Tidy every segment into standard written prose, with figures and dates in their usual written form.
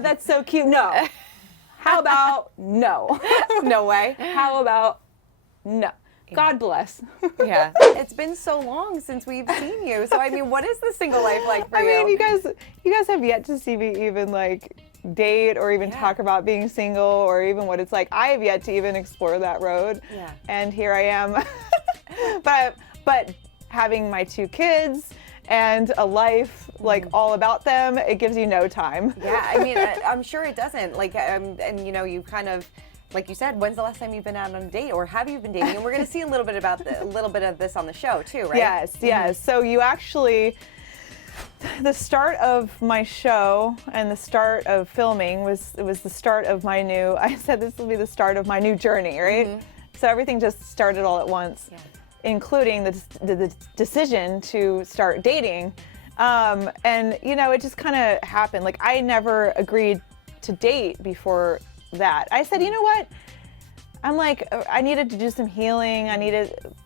God, that's so cute. No. How about no? No way. How about no? God bless. Yeah. It's been so long since we've seen you. So, I mean, what is the single life like for you? I mean, you guys have yet to see me even like date or even talk about being single or even what it's like. I have yet to even explore that road. Yeah. And here I am. but having my 2 kids and a life like all about them, it gives you no time. Yeah, I mean, I'm sure it doesn't. Like, and you know, you kind of, like you said, when's the last time you've been out on a date, or have you been dating? And we're going to see a little bit of this on the show too, right? Yes. So you actually, the start of my show and the start of filming was the start of my new. I said this will be the start of my new journey, right? So everything just started all at once. Yeah. Including the decision to start dating. And, you know, it just kind of happened. Like, I never agreed to date before that. I said, you know what? I'm like, I needed to do some healing.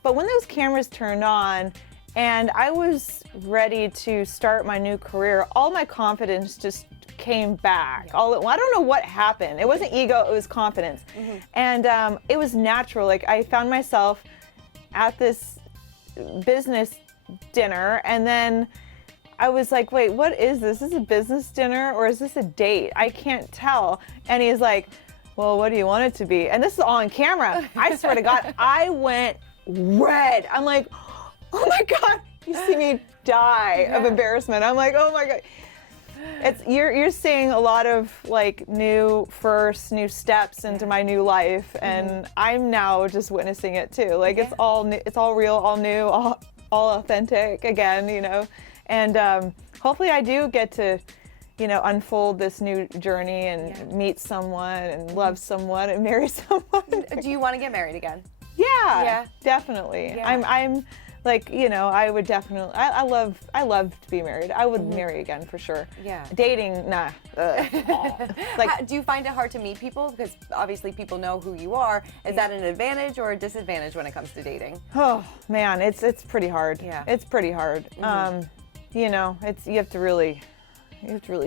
But when those cameras turned on and I was ready to start my new career, all my confidence just came back. I don't know what happened. It wasn't ego, it was confidence. And it was natural. Like, I found myself at this business dinner, and then I was like, wait, what is this? Is this a business dinner or is this a date? I can't tell. And he's like, well, what do you want it to be? And this is all on camera. I swear to God, I went red. I'm like, oh my God, you see me die of embarrassment. I'm like, oh my God. You're seeing a lot of like new steps into my new life, and I'm now just witnessing it too. Like it's all new, it's all real, all new, all authentic again, you know. And hopefully I do get to, you know, unfold this new journey and meet someone and love someone and marry someone. Do you want to get married again? Yeah, definitely. Yeah. I'm like, you know, I would definitely, I love to be married. I would marry again for sure. Yeah. Dating, nah. Like, do you find it hard to meet people? Because obviously people know who you are. Is that an advantage or a disadvantage when it comes to dating? Oh man, it's pretty hard. Yeah. It's pretty hard. You know, you have to really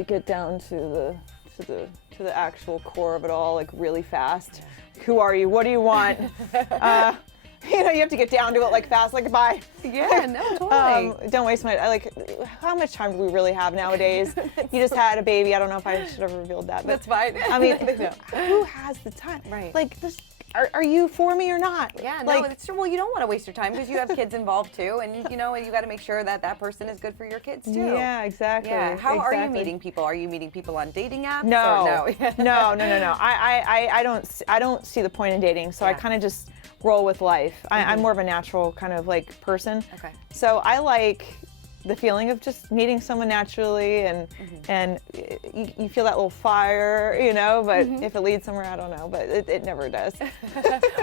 get down to the actual core of it all, like really fast. Yeah. Who are you? What do you want? You know, you have to get down to it like fast, like bye. Yeah, no, totally. Don't waste how much time do we really have nowadays? You just had a baby. I don't know if I should have revealed that. But, that's fine. I mean, who has the time? Right. Like, this, are you for me or not? Yeah, like, no, it's true. Well, you don't want to waste your time because you have kids involved too, and you know, you got to make sure that that person is good for your kids too. Yeah, exactly. Yeah. How are you meeting people? Are you meeting people on dating apps? No. No. I don't see the point in dating, so I kind of just roll with life. I'm more of a natural kind of like person. Okay. So I like the feeling of just meeting someone naturally, and you feel that little fire, you know, but if it leads somewhere, I don't know, but it never does.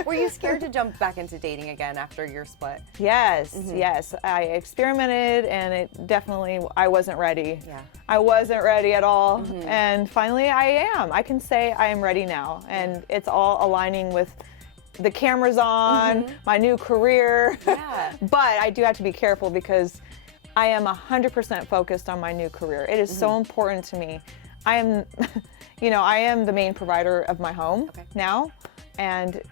Were you scared to jump back into dating again after your split? Yes, yes. I experimented, and it definitely, I wasn't ready. Yeah. I wasn't ready at all. And finally I am. I can say I am ready now, and it's all aligning with the cameras on, my new career. Yeah. But I do have to be careful because I am 100% focused on my new career. It is so important to me. I am, you know, I am the main provider of my home now, and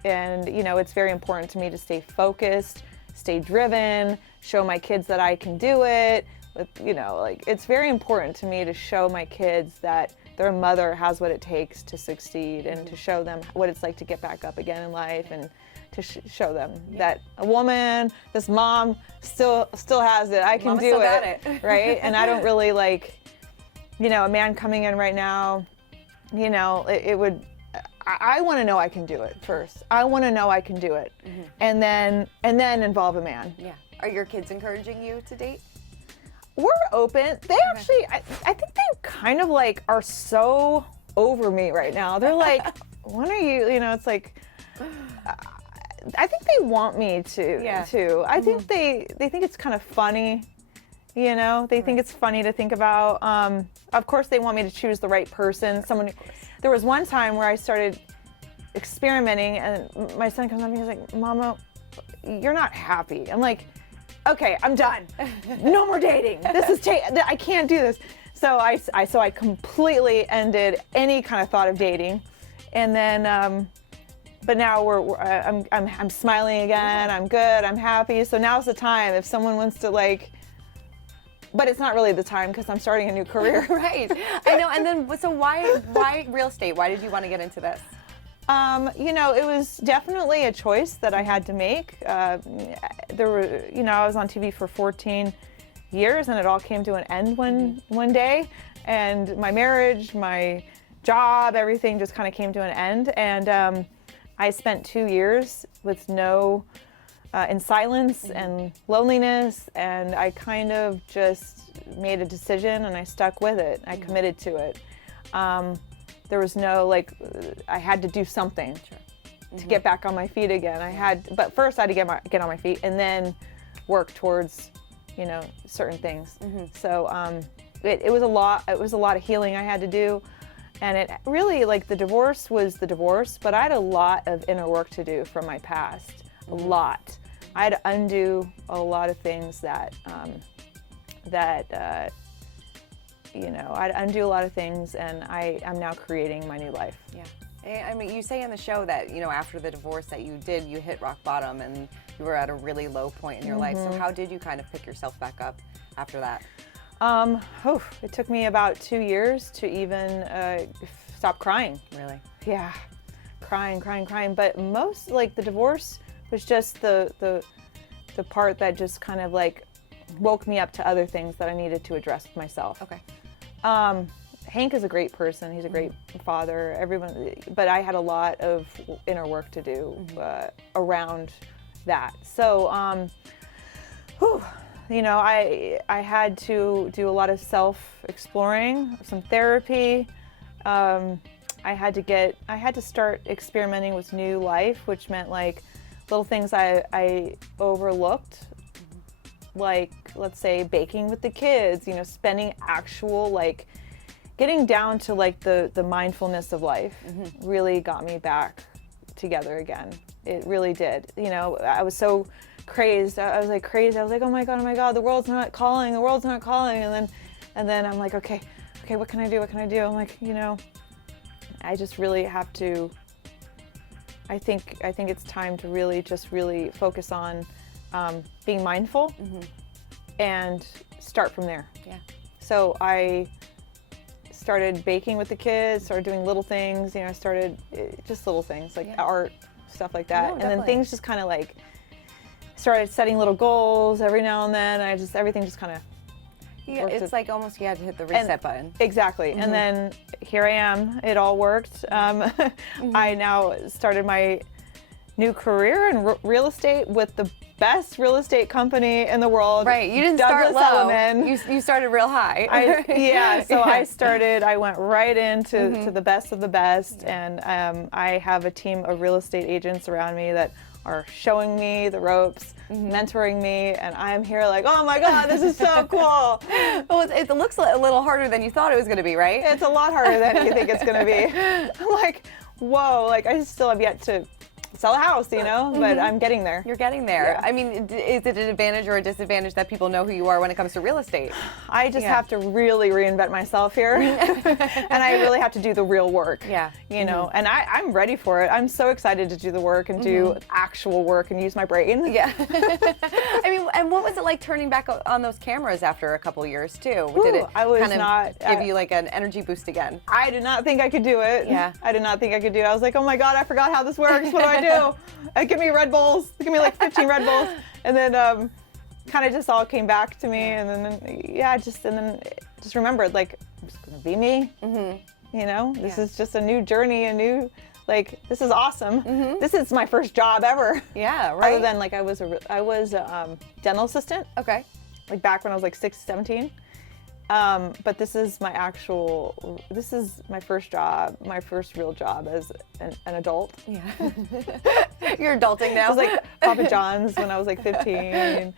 you know, it's very important to me to stay focused, stay driven, show my kids that I can do it. You know, like, it's very important to me to show my kids that their mother has what it takes to succeed, and to show them what it's like to get back up again in life, and to show them that a woman, this mom, still has it. I can Mama do still got it, right? And I don't really like, you know, a man coming in right now, you know, it would. I want to know I can do it first. I want to know I can do it, and then involve a man. Yeah. Are your kids encouraging you to date? We're open. They actually, I think they kind of like are so over me right now. They're like, when are you, you know, it's like, I think they want me to, too. I think they think it's kind of funny, you know, they think it's funny to think about. Of course they want me to choose the right person. There was one time where I started experimenting, and my son comes up to me, he's like, Mama, you're not happy. I'm like, okay, I'm done. No more dating. I can't do this. So I completely ended any kind of thought of dating, and then but now I'm smiling again. I'm good. I'm happy. So now's the time if someone wants to like. But it's not really the time because I'm starting a new career. Right. I know. And then, so why real estate? Why did you want to get into this? You know, it was definitely a choice that I had to make. There were, you know, I was on TV for 14 years, and it all came to an end one day. And my marriage, my job, everything just kind of came to an end. And I spent 2 years with in silence and loneliness, and I kind of just made a decision and I stuck with it. I committed to it. There was no, like, I had to do something to get back on my feet again. But first I had to get on my feet and then work towards, you know, certain things. So it was a lot of healing I had to do. And it really, like, the divorce was the divorce, but I had a lot of inner work to do from my past. A lot. I had to undo a lot of things that you know, I'd undo a lot of things, and I'm now creating my new life. Yeah. I mean, you say in the show that, you know, after the divorce that you hit rock bottom and you were at a really low point in your life. So how did you kind of pick yourself back up after that? It took me about 2 years to even stop crying. Really? Yeah, crying. But most, like, the divorce was just the part that just kind of like woke me up to other things that I needed to address myself. Okay. Hank is a great person. He's a great father. But I had a lot of inner work to do around that. So, you know, I had to do a lot of self-exploring, some therapy. I had to start experimenting with new life, which meant like little things I overlooked, like, let's say, baking with the kids, you know, spending actual, like, getting down to, like, the mindfulness of life really got me back together again. It really did. You know, I was so crazed. I was like, oh my God, the world's not calling. And then I'm like, okay, what can I do? I'm like, you know, I just really have to, I think it's time to really focus on being mindful and start from there. Yeah. So I started baking with the kids, started doing little things, you know, just little things like art, stuff like that. No, and then things just kind of like started setting little goals every now and then. Everything just kind of it's like almost you had to hit the reset button. Exactly. And then here I am. It all worked. I now started my new career in real estate with the best real estate company in the world. Right. You didn't start low. You started real high. So I went right into the best of the best. And I have a team of real estate agents around me that are showing me the ropes, mentoring me, and I'm here like, oh my God, this is so cool. Well, it looks a little harder than you thought it was going to be, right? It's a lot harder than you think it's going to be. I'm like, whoa, like I still have yet to sell a house, you know, but I'm getting there. You're getting there. Yeah. I mean, is it an advantage or a disadvantage that people know who you are when it comes to real estate? I just have to really reinvent myself here. And I really have to do the real work. Yeah. You know, and I'm ready for it. I'm so excited to do the work and do actual work and use my brain. Yeah. I mean, and what was it like turning back on those cameras after a couple years too? Did it give you like an energy boost again? I did not think I could do it. Yeah. I did not think I could do it. I was like, oh my God, I forgot how this works. What do I do? Give me Red Bulls. Give me like 15 Red Bulls. And then kind of just all came back to me. And then just remembered, like, it's going to be me. You know, this is just a new journey, this is awesome. This is my first job ever. Yeah, right. Other than like I was a dental assistant. Okay. Like back when I was like 17. But this is my first job, my first real job as an adult. Yeah. You're adulting now. I was like Papa John's when I was like 15. And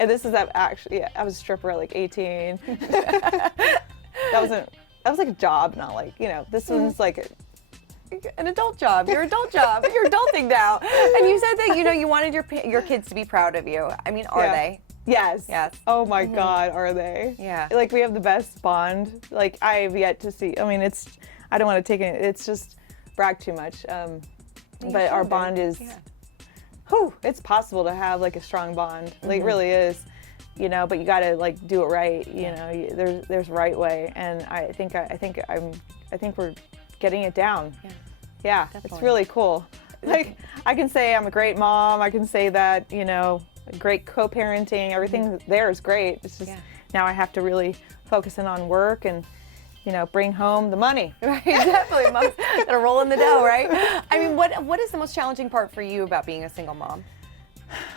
this is I was a stripper at like 18. That was like a job, not like, you know, this one's like an adult job. Your adult job. You're adulting now. And you said that, you know, you wanted your kids to be proud of you. I mean, are they? Yes. Yes. Oh my God, are they? Yeah. Like, we have the best bond. Like, I have yet to see. I mean, I don't want to take it. It's just brag too much. But our bond is. Yeah. It's possible to have like a strong bond. Like, it really is. You know, but you got to like do it right. You know, there's a right way, and I think we're getting it down. Yeah. Yeah, Definitely. it's really cool. Like, I can say I'm a great mom. I can say that, you know, great co-parenting. Everything there is great. It's just now I have to really focus in on work and, you know, bring home the money. Right, definitely. Mom's gotta roll in the dough, right? I mean, what is the most challenging part for you about being a single mom?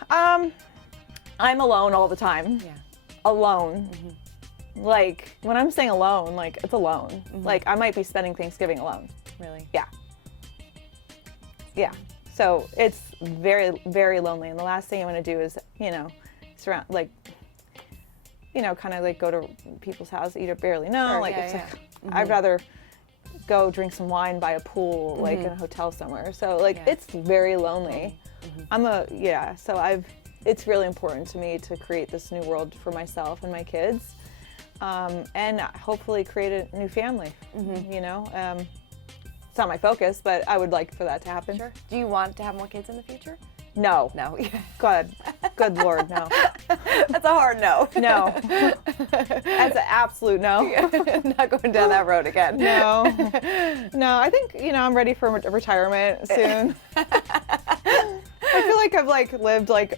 I'm alone all the time. Yeah. Alone. Like, when I'm saying alone, like, it's alone. Like, I might be spending Thanksgiving alone. Really? Yeah. Yeah. So it's very, very lonely. And the last thing I want to do is, you know, surround, like, you know, kind of like go to people's house that you barely know. Sure, like, yeah, it's yeah. like, I'd rather go drink some wine by a pool, like in a hotel somewhere. So, like, it's very lonely. So it's really important to me to create this new world for myself and my kids. And hopefully create a new family, you know. It's not my focus, but I would like for that to happen. Sure. Do you want to have more kids in the future? No. No. Good Lord, no. That's a hard no. No. That's an absolute no. Not going down that road again. No. No, I think, you know, I'm ready for retirement soon. I feel like I've like lived like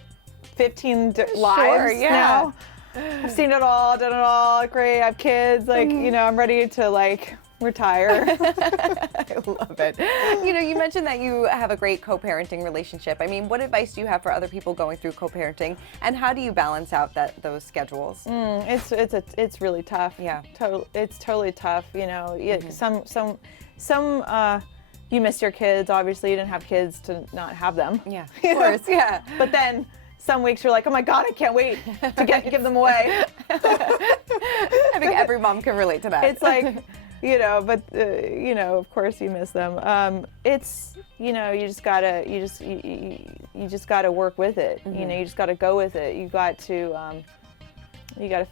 15 lives now. I've seen it all, done it all. Great, I have kids. Like, you know, I'm ready to like retire. I love it. You know, you mentioned that you have a great co-parenting relationship. I mean, what advice do you have for other people going through co-parenting, and how do you balance out those schedules? It's really tough. Yeah. It's totally tough. You know, some you miss your kids. Obviously, you didn't have kids to not have them. Yeah, of course. Yeah. But then some weeks you're like, oh my God, I can't wait to give them away. I think every mom can relate to that. It's like, you know, but you know, of course you miss them. It's, you know, you just gotta work with it. You know, you just gotta go with it. You got to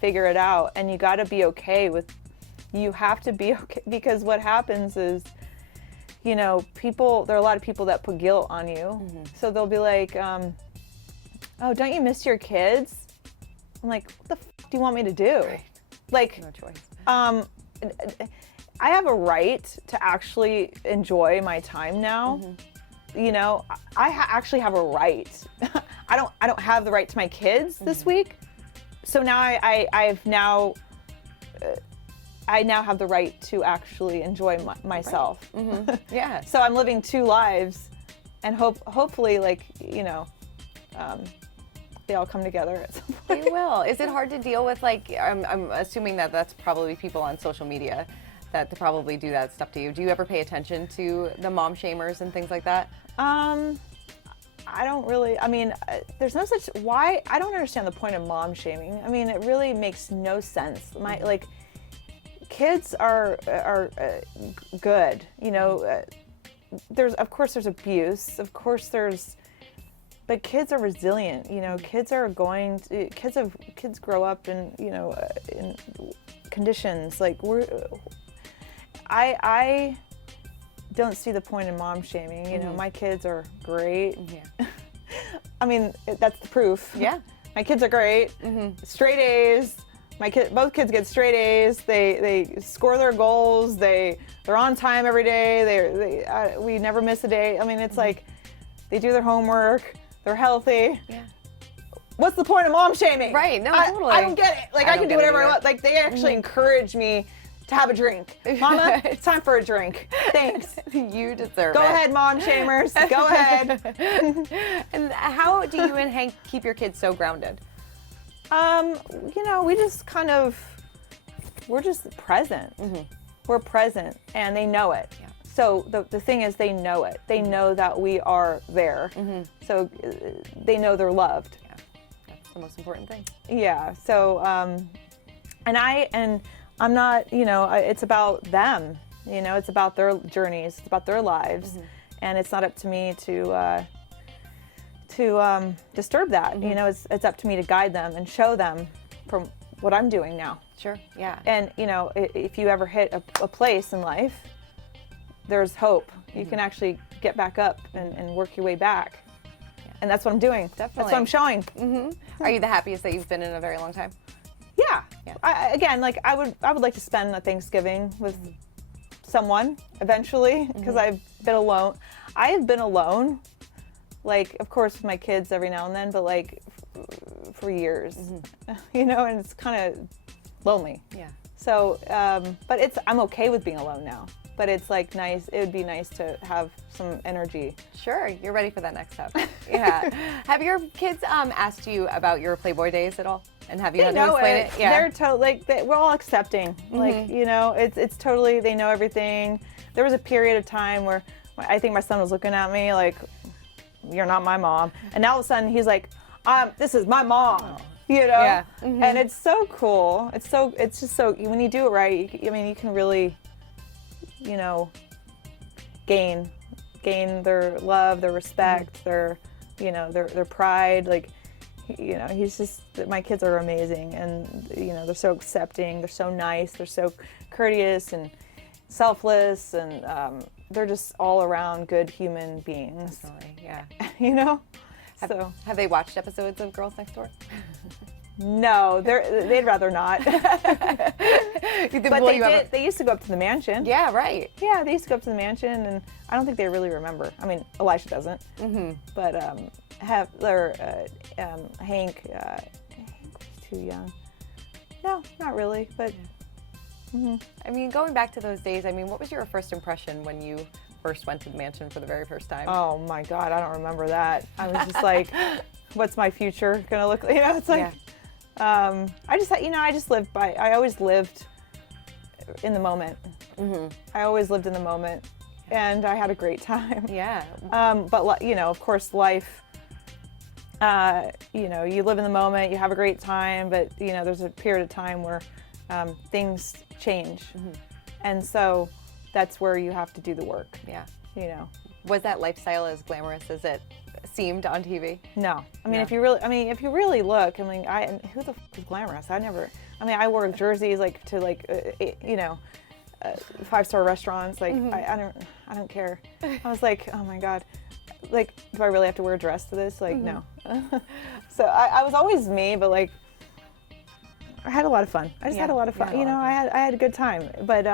figure it out, and you gotta be okay with. You have to be okay, because what happens is, you know, there are a lot of people that put guilt on you. So they'll be like, oh, don't you miss your kids? I'm like, what the f do you want me to do? Right. Like, no choice. I have a right to actually enjoy my time now. You know, I actually have a right. I don't have the right to my kids this week. So now I now have the right to actually enjoy myself. Right. Yeah. So I'm living two lives, and hopefully, like, you know, they all come together at some point. They will. Is it hard to deal with, like, I'm assuming that that's probably people on social media that probably do that stuff to you. Do you ever pay attention to the mom shamers and things like that? I don't really, I mean, there's no such, I don't understand the point of mom shaming. I mean, it really makes no sense. Like, kids are good, you know. Of course there's abuse, of course but kids are resilient, you know. Kids grow up in, you know, in conditions like I don't see the point in mom shaming. You know, my kids are great. Yeah. I mean, that's the proof. Yeah. My kids are great. Straight A's. Both kids get straight A's. They score their goals. They're on time every day. We never miss a day. I mean, it's like they do their homework. They're healthy. Yeah. What's the point of mom shaming? Right. No, totally. I don't get it. Like, I can do whatever I want. Like, they actually encourage me to have a drink. Mama, it's time for a drink. Thanks. You deserve it. Go ahead, mom shamers. Go ahead. And how do you and Hank keep your kids so grounded? You know, we're just present. We're present, and they know it. Yeah. So the thing is, they know it. They know that we are there. So they know they're loved. Yeah, that's the most important thing. Yeah. So, and I'm not, you know, it's about them. You know, it's about their journeys. It's about their lives, and it's not up to me to to disturb that. You know, it's up to me to guide them and show them from what I'm doing now. Sure. Yeah. And you know, if you ever hit a place in life, there's hope. You can actually get back up and work your way back. Yeah. And that's what I'm doing. Definitely. That's what I'm showing. Are you the happiest that you've been in a very long time? Yeah. Again, like I would like to spend a Thanksgiving with someone eventually, because I've been alone. I have been alone, like of course with my kids every now and then, but like for years, you know, and it's kind of lonely. Yeah. So, but I'm okay with being alone now. But it's like nice. It would be nice to have some energy. Sure, you're ready for that next step. Yeah. Have your kids asked you about your Playboy days at all? And have you had to explain it? Yeah. They're totally we're all accepting. Like, you know, it's totally, they know everything. There was a period of time where I think my son was looking at me like, "You're not my mom," and now all of a sudden he's like, "This is my mom." Oh. You know. Yeah. And it's so cool. It's just so, when you do it right. I mean, you can really, you know, gain their love, their respect, their, you know, their pride. Like, you know, my kids are amazing, and you know, they're so accepting, they're so nice, they're so courteous and selfless, and they're just all around good human beings. Definitely, yeah. You know. Have they watched episodes of Girls Next Door? No, they'd rather not. But they used to go up to the mansion. Yeah, right. Yeah, they used to go up to the mansion, and I don't think they really remember. I mean, Elisha doesn't. But Hank was too young. No, not really. But I mean, going back to those days, I mean, what was your first impression when you first went to the mansion for the very first time? Oh my God, I don't remember that. I was just like, what's my future gonna look like? You know, it's like, I always lived in the moment. I always lived in the moment, and I had a great time. Yeah. But you know, of course, life, you know, you live in the moment, you have a great time, but you know, there's a period of time where things change. And so that's where you have to do the work. Yeah. You know. Was that lifestyle as glamorous as it seemed on TV? No. I mean, if you really look, I mean, who the f is glamorous? I wore jerseys like to you know, 5-star restaurants. Like I don't care. I was like, oh my God, like, do I really have to wear a dress to this? Like, no. So I was always me, but like, I had a lot of fun. I just had a lot of fun. You know, I had a good time. But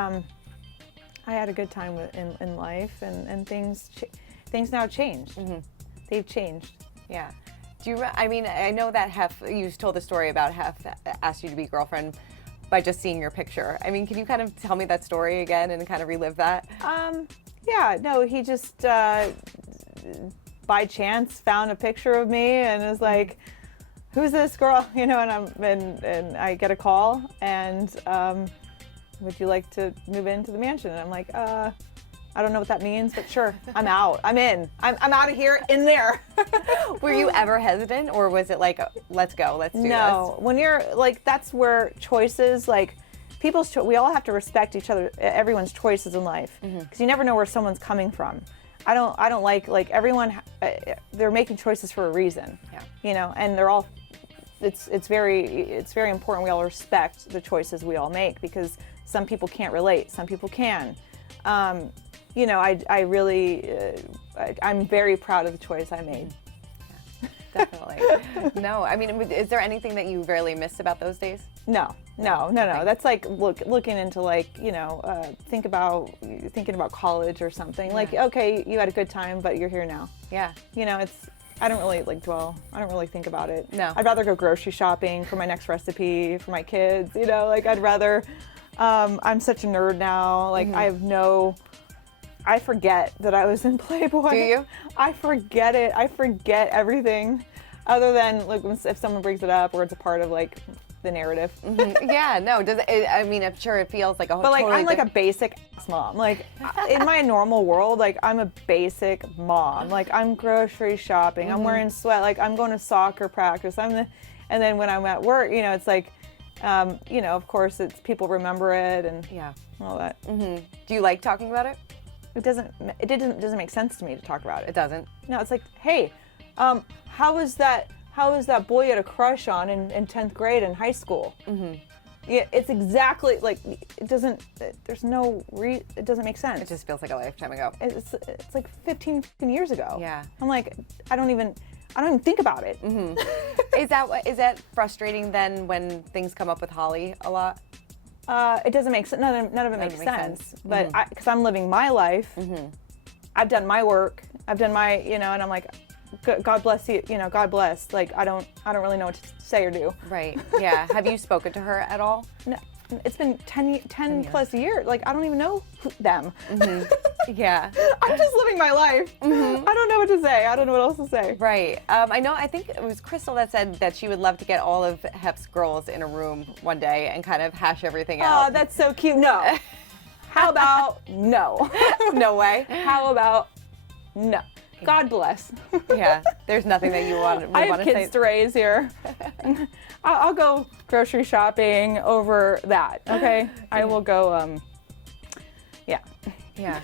I had a good time in life, and things now changed. They've changed. Yeah. I mean, I know that you told the story about Hef asked you to be girlfriend by just seeing your picture. I mean, can you kind of tell me that story again and kind of relive that? Yeah, no, he just by chance found a picture of me and was like, "Who's this girl?" You know, and I get a call, and would you like to move into the mansion? And I'm like, I don't know what that means, but sure, I'm out. I'm in. I'm out of here, in there. Were you ever hesitant, or was it like, let's go, let's do this? No, when you're like, that's where choices, like we all have to respect each other, everyone's choices in life, because you never know where someone's coming from. I don't like everyone, they're making choices for a reason. Yeah. You know, and they're all, it's very important we all respect the choices we all make, because some people can't relate, some people can. You know, I really, I'm very proud of the choice I made. Yeah, definitely. No, I mean, is there anything that you really miss about those days? No. That's like looking into, like, you know, thinking about college or something. Yeah. Like, okay, you had a good time, but you're here now. Yeah. You know, I don't really dwell. I don't really think about it. No. I'd rather go grocery shopping for my next recipe for my kids. You know, like I'd rather. I'm such a nerd now. Like I forget that I was in Playboy. Do you? I forget it. I forget everything, other than like if someone brings it up or it's a part of like the narrative. Yeah, no. I mean, I'm sure it feels like a. But like, I'm like a basic mom. Like in my normal world, like I'm a basic mom. Like I'm grocery shopping. I'm wearing sweat. Like I'm going to soccer practice. And then when I'm at work, you know, it's like. You know, of course, it's people remember it and all that. Do you like talking about it? It doesn't make sense to me to talk about it. It doesn't? No, it's like, hey, How is that boy you had a crush on in 10th grade in high school? Mm-hmm. Yeah, it's exactly like, it doesn't make sense. It just feels like a lifetime ago. It's like 15 years ago. Yeah. I'm like, I don't even think about it. Mm-hmm. Is that frustrating then when things come up with Holly a lot? It doesn't make sense. None of it makes sense. But because I'm living my life, I've done my work. I've done my, and I'm like, God bless you. God bless. Like I don't really know what to say or do. Right. Yeah. Have you spoken to her at all? No. It's been 10 plus years. Like I don't even know them. Yeah. I'm just living my life. I don't know what to say. I don't know what else to say. Right. I think it was Crystal that said that she would love to get all of Hep's girls in a room one day and kind of hash everything out. Oh, that's so cute. No. How about no? No way. How about no? God bless. Yeah. There's nothing that you want to say. I have kids to raise here. I'll go grocery shopping over that. Okay. I will go. Yeah. Yeah.